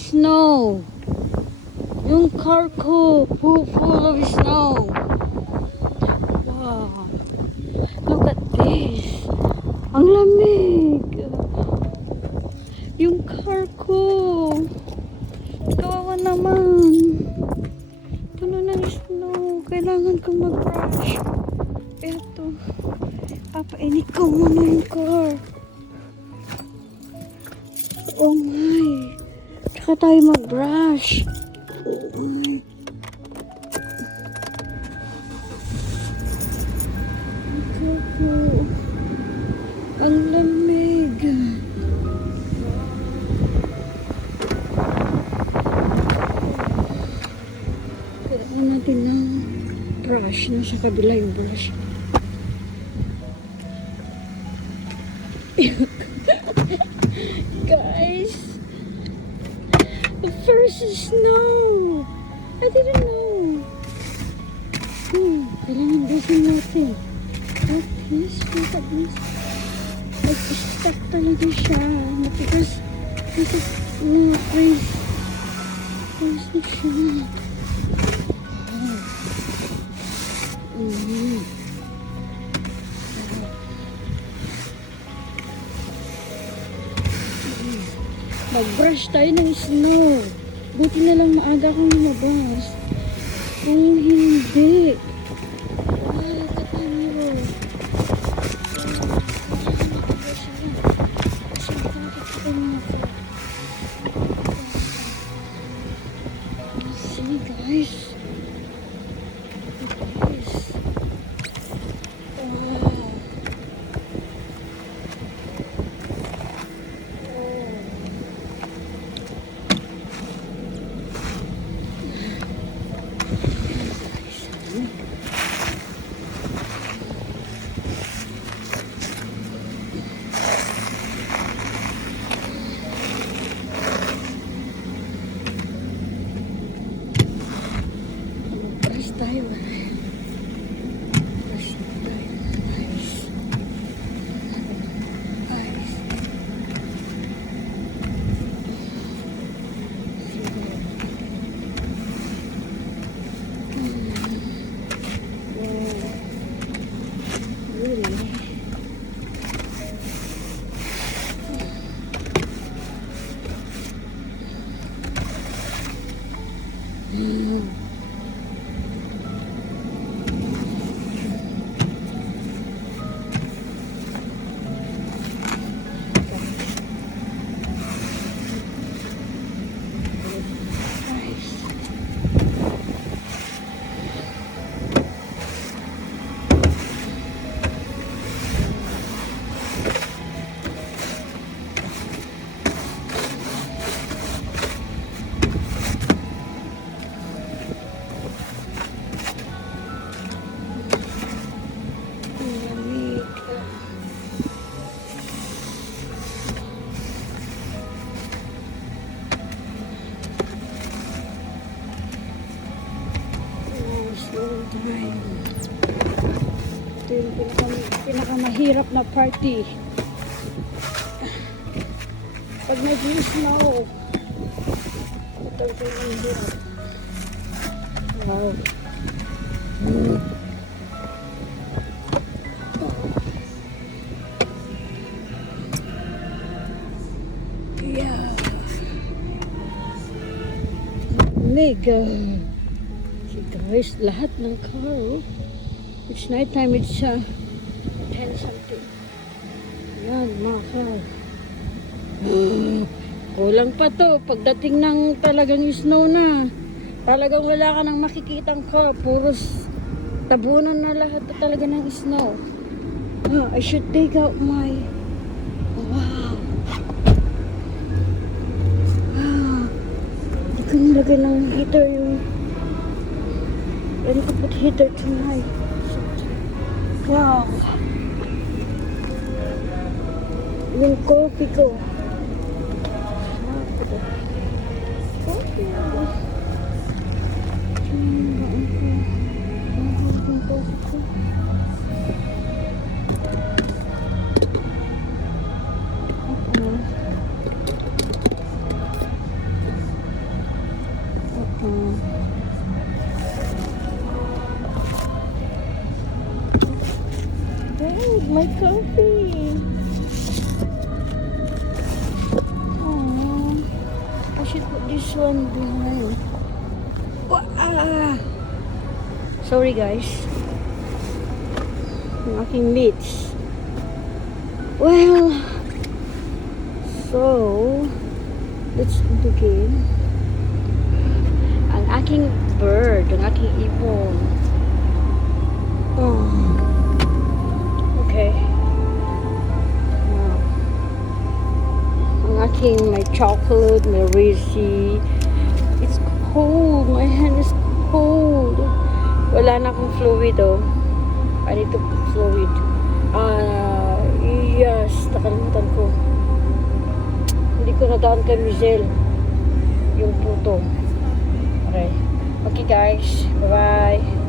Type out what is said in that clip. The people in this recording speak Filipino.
snow. Yung car ko, full of snow. Wow. Look at this. Ang lamig. Yung car ko. Kawawa naman. Puno ng snow. Kailangan kong mag-brush. Eto. Papainit ko muna yung car. Oh my. Tsaka tayo mag-brush. Oh my. Ito. Ang lamig. Kailangan natin ng brush. Nasa kabila yung brush. Guys, the first snow. I didn't know. Kailangan busin natin. At this, look at this. Nag-stack talaga siya. Matigas. Kasi, no, guys. Ayos na siya. Mag-brush tayo ng snow. Buti na lang maaga akong lumabas. Kung hindi. Tatangiro. See guys. Tayo. Brush tayo. Nice. Nice. Really? Ito yung pinakamahirap na party. Pag nag-snow. Ito yung mahirap. Wow. Yeah. Mega. See guys, lahat ng car. Oh. It's night time. It's 10 something. Yan, mga car. Kulang pa to. Pagdating ng talagang snow na, talagang wala ka nang makikitang car. Puros tabunan na lahat na talaga ng snow. I should take out my... Wow. Hindi ko nilagay ng heater yung... Ready to put heater tonight. Wow. Yung coffee ko. Coffee. Oh, my coffee. Oh, I should put this one behind. Sorry guys. Ang aking lids. Well, so, let's do the game. Ang aking bird, ang aking ibon. Oh. Okay. Wow. Ang aking, my chocolate, my Rizzy. It's cold. My hand is cold. Wala na akong fluid, oh. I need to put fluid. Yes. Nakalimutan ko. Hindi ko nadaan kay Mizel. Yung puto. Okay. Okay, guys. Bye-bye.